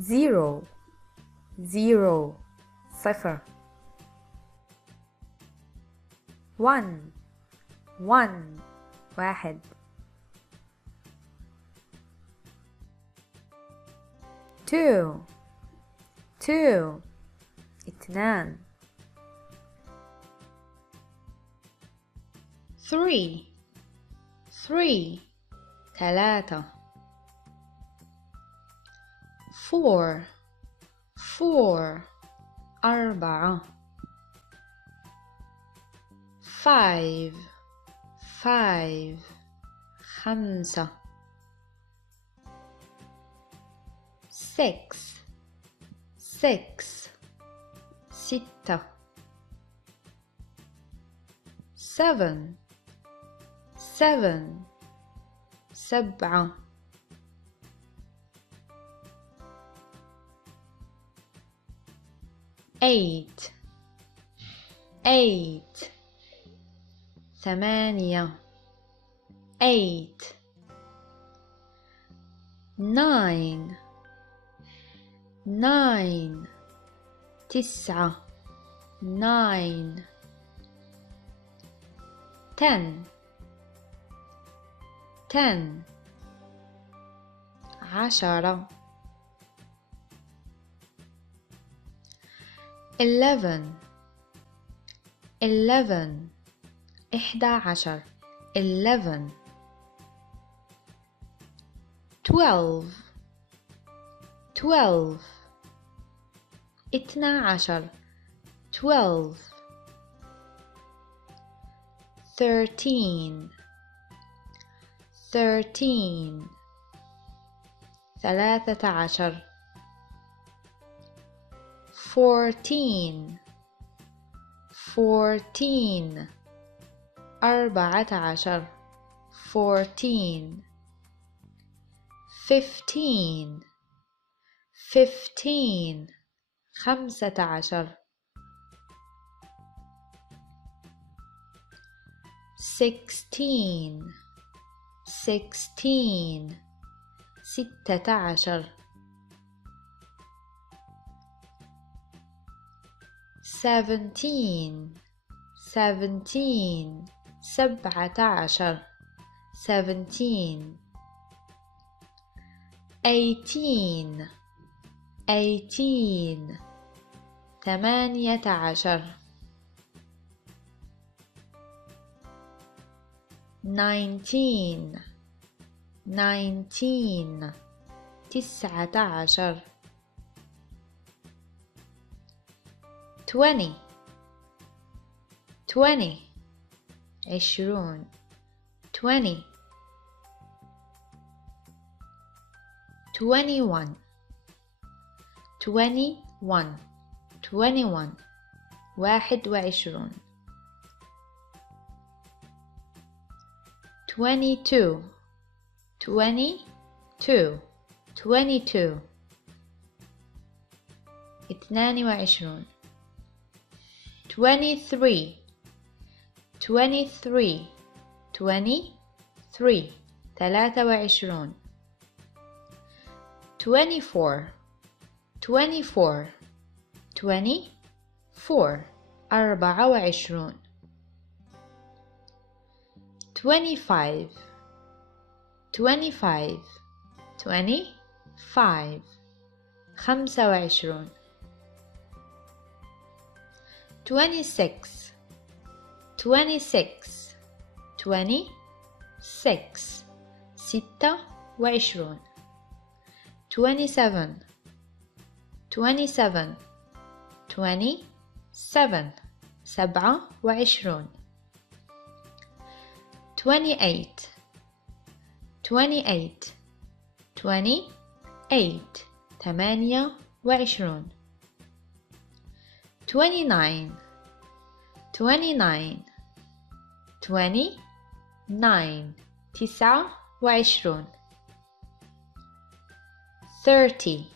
zero zero صفر one واحد two اثنان three ثلاثة four أربعة five خمسة six ستة seven سبعة eight ثمانية nine تسعة ten عشرة eleven إحدى عشر twelve اثنا عشر thirteen ثلاثة عشر fourteen أربعة عشر fifteen خمسة عشر sixteen ستة عشر seventeen سبعة عشر eighteen ثمانية عشر nineteen تسعة عشر twenty عشرون twenty-one واحد وعشرون twenty-two اثنان وعشرون twenty-three ثلاثة وعشرون twenty-four أربعة وعشرون twenty-five خمسة وعشرون twenty-six ستة وعشرون twenty-seven سبعة وعشرون twenty-eight ثمانية وعشرون twenty-nine تسعة وعشرون thirty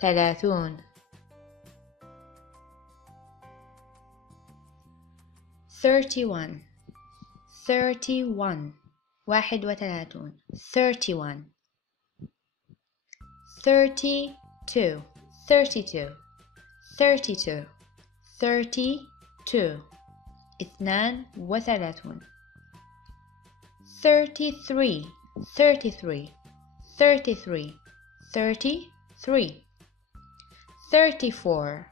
ثلاثون thirty-one 31 31 32 32 32 32 32 33 33 33 33 34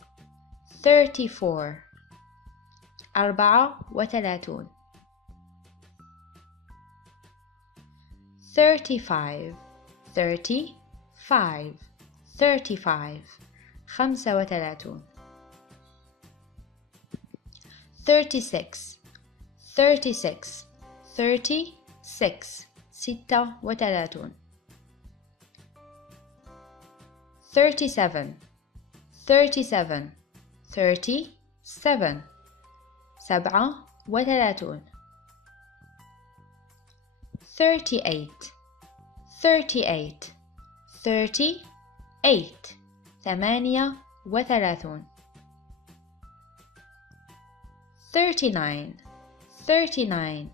34 34 35 35 35 35 36 36 36 36 37 37 37 37 38 38 38 38 39 39 39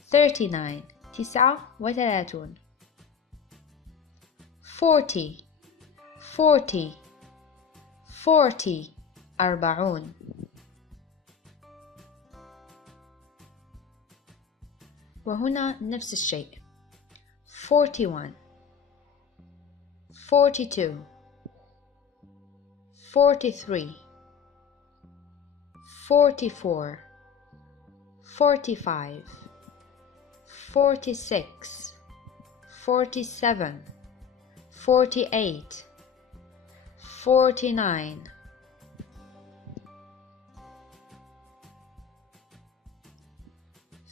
39 39 40 40 40 40 وهنا نفس الشيء 41 42 43 44 45 46 47 48 49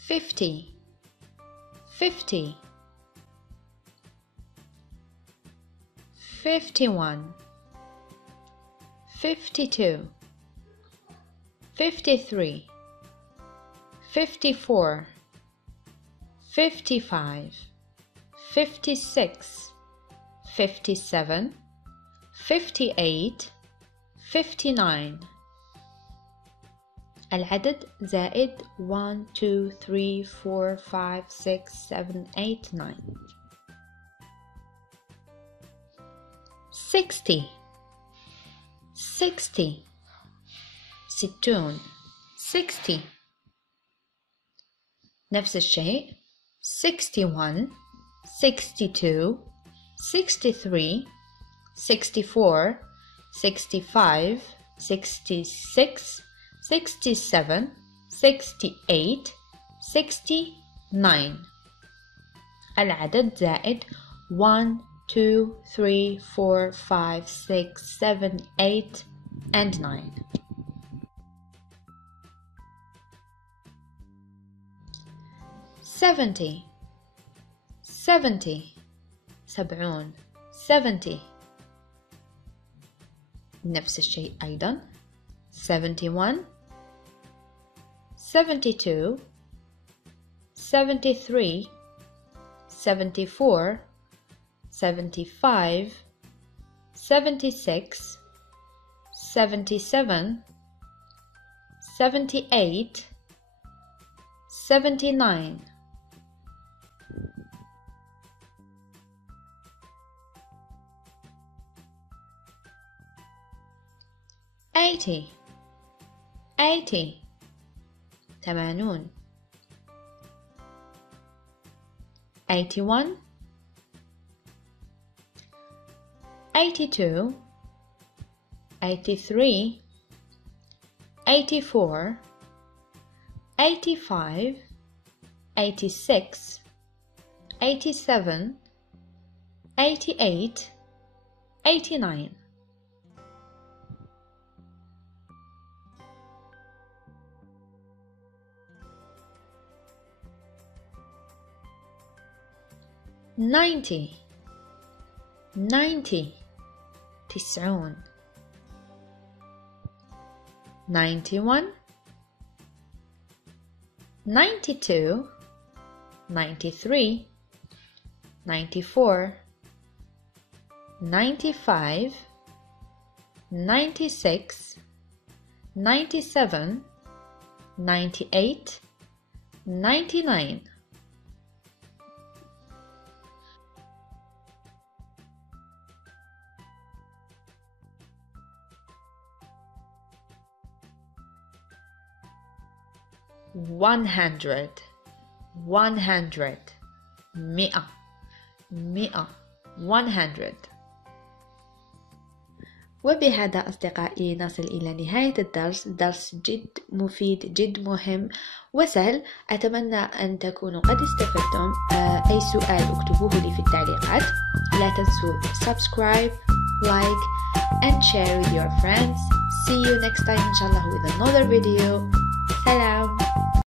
50 50 51 52 53 54 55 56 57 58 59 العدد زائد 1 2 3 4 5 6 7 8 9 60 60 60 60 نفس الشيء 61 62 63 64 65 66 67 68 69 العدد زائد 1 2 3 4 5 6 7 8 and 9 70 70 70 70 نفس الشيء أيضا 71 72 73 74 75 76 77 78 79 80 80 81 81 82 83 84 85 86 87 88 89 90 90 تسعون 91 92 93 94 95 96 97 98 99 100 100 100 100. وبهذا أصدقائي نصل إلى نهاية الدرس. درس جد مفيد، جد مهم وسهل. أتمنى أن تكونوا قد استفدتم. أي سؤال اكتبوه لي في التعليقات. لا تنسوا subscribe, like and share with your friends. See you next time إن شاء الله with another video. سلام.